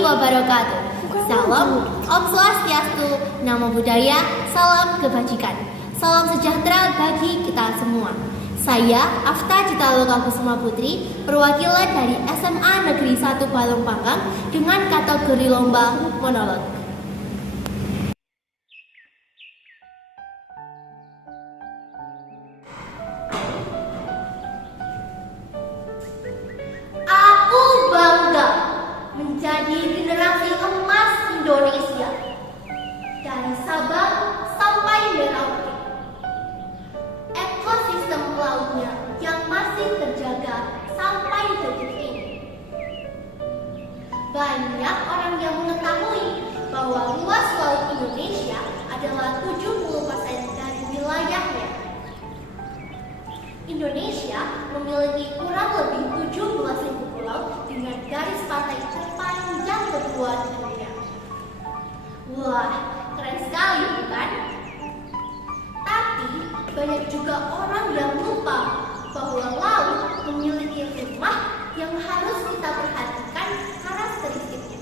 wabarakatuh. Salam, Om Swastiastu, Namo Buddhaya, salam kebajikan. Salam sejahtera bagi kita semua. Saya Afta Citaloka Kusuma Putri, perwakilan dari SMA Negeri 1 Balong Panggang dengan kategori lomba monolog. Aku bangga menjadi generasi emas Indonesia dari Sabang sampai Merauke. Ekosistem lautnya yang masih terjaga sampai detik ini. Banyak orang yang mengetahui bahwa luas laut Indonesia adalah 70% dari wilayahnya. Indonesia memiliki kurang lebih 17.000 pulau dengan garis pantai terpanjang kedua di dunia. Wah, keren sekali bukan? Tapi banyak juga orang yang lupa bahwa laut memiliki rumah yang harus kita perhatikan karakteristiknya.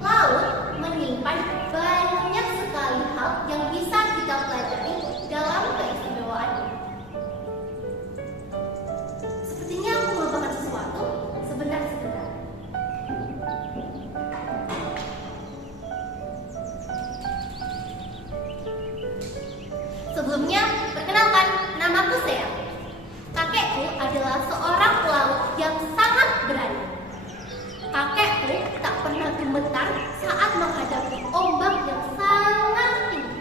Laut menyimpan banyak sekali hal yang bisa kita pelajari dalam keistimewaannya. Sepertinya aku melupakan sesuatu. Sebentar. Sebelumnya, perkenalkan, namaku Sea. Kakekku adalah seorang pelaut yang sangat berani. Kakekku tak pernah gemetar saat menghadapi ombak yang sangat tinggi.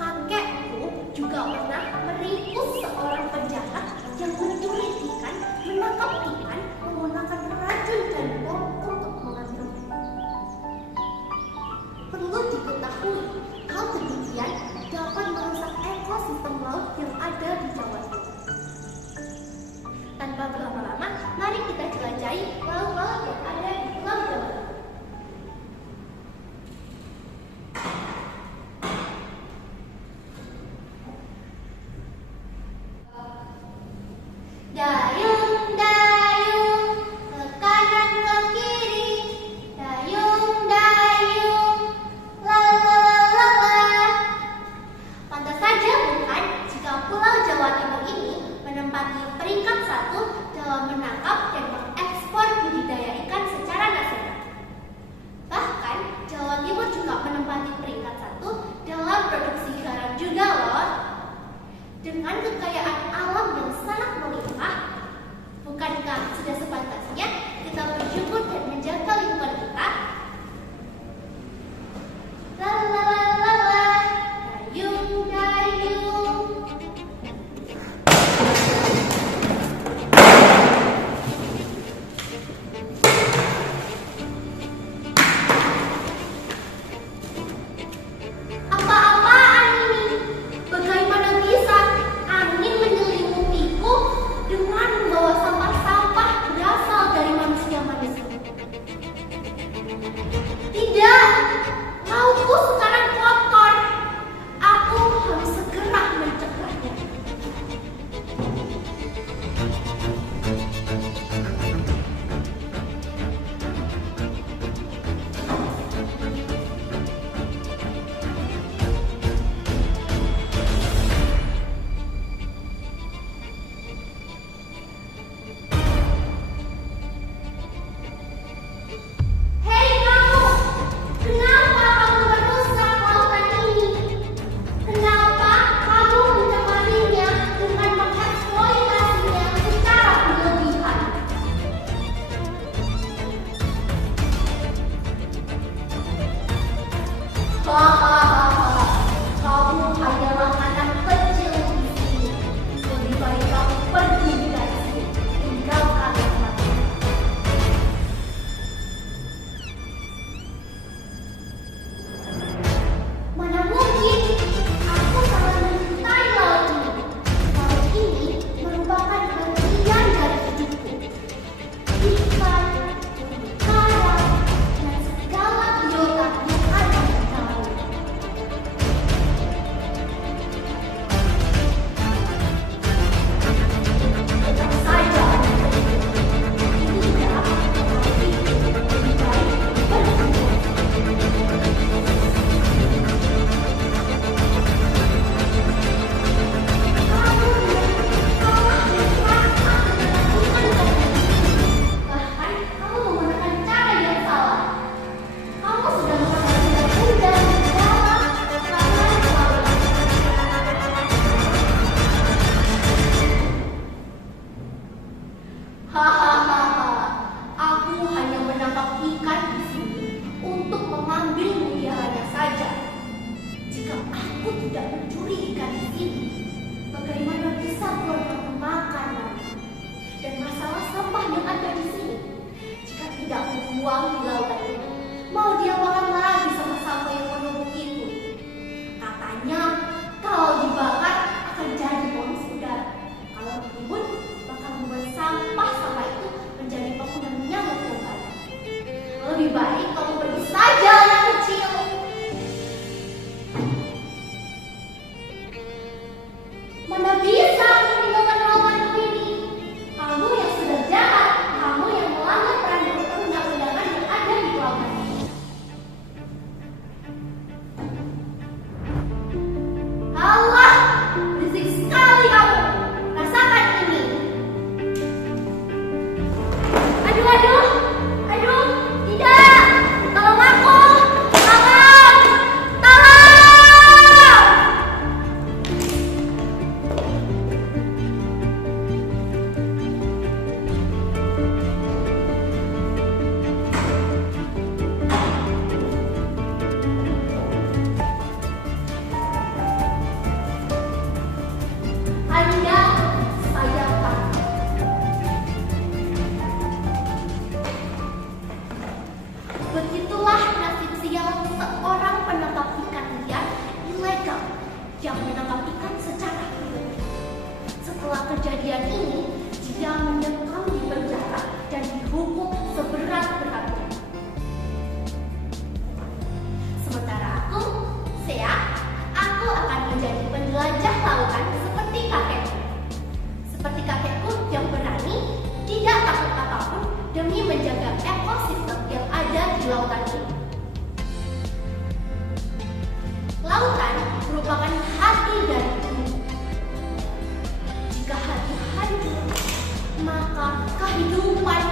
Kakekku juga pernah meringkus seorang penjahat yang mencuri ikan, menangkap ikan menggunakan racun dan bom untuk mengambilnya. Perlu diketahui, hal demikian dapat merusak ekosistem laut yang ada di Jawa Timur. Tanpa berlama-lama, mari kita jelajahi laut-laut yang ada di Pulau Jawa Timur. dibuang di lautan ini. Mau diapakan lagi sama sampah yang menumpuk itu? Katanya kalau dibakar akan jadi polusi udara. Kalau ditimbun bakal membuat sampah itu menjadi bangunan nyamuk yang banyak. Lebih baik kamu pergi saja, anak kecil. Mana bisa aku meninggalkan lautanku ini? Kamu yang sudah jahat, kamu yang melanggar perundang-undangan yang ada di lautan ini. Allah, berisik sekali kamu. Rasakan ini. Aduh, tidak. Tolong aku. Tolong. Anda saya kamu. Begitulah nasib sial seorang penangkap ikan liar ilegal yang menangkap ikan secara ilegal. Setelah kejadian ini, dia mendekam di penjara dan dihukum seberat-beratnya. Sementara aku akan menjadi penjelajah lautan seperti kakekku. Seperti kakekku yang berani, tidak takut apapun demi menjaga ekosistem yang ada di lautan ini. Lautan merupakan hati dari bumi. Jika hati hancur, maka kehidupan